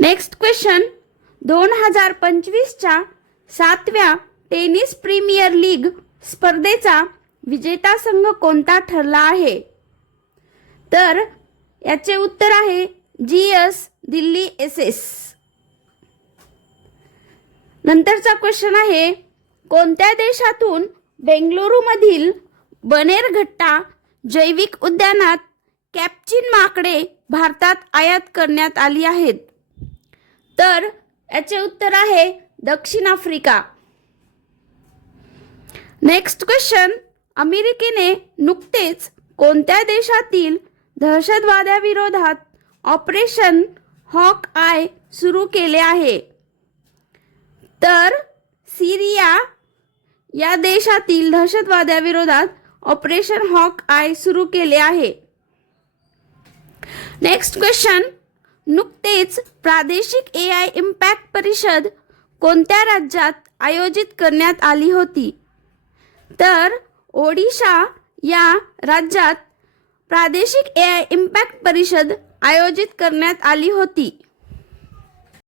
Next question, 2025च्या 7व्या Tennis Premier League स्पर्धेचा विजेता संघ कोणता ठरला आहे? तर याचे उत्तर आहे GS दिल्ली SS. नंतरचा क्वेश्चन आहे, कोणत्या देशातून बेंगळुरूमधील बनेरघट्टा जैविक उद्यानात कॅप्चिन माकडे भारतात आयात करण्यात आली आहेत? तर याचे उत्तर आहे दक्षिण आफ्रिका. नेक्स्ट क्वेश्चन, अमेरिकेने नुकतेच कोणत्या देशातील दहशतवादाविरोधात ऑपरेशन हॉक आय सुरू केले आहे? तर सिरिया या देशातील दहशतवादाविरोधात ऑपरेशन हॉक आय सुरू केले आहे. नेक्स्ट क्वेश्चन, नुकतेच प्रादेशिक AI इम्पॅक्ट परिषद कोणत्या राज्यात आयोजित करण्यात आली होती? तर ओडिशा या राज्यात प्रादेशिक AI इम्पॅक्ट परिषद आयोजित करण्यात आली होती.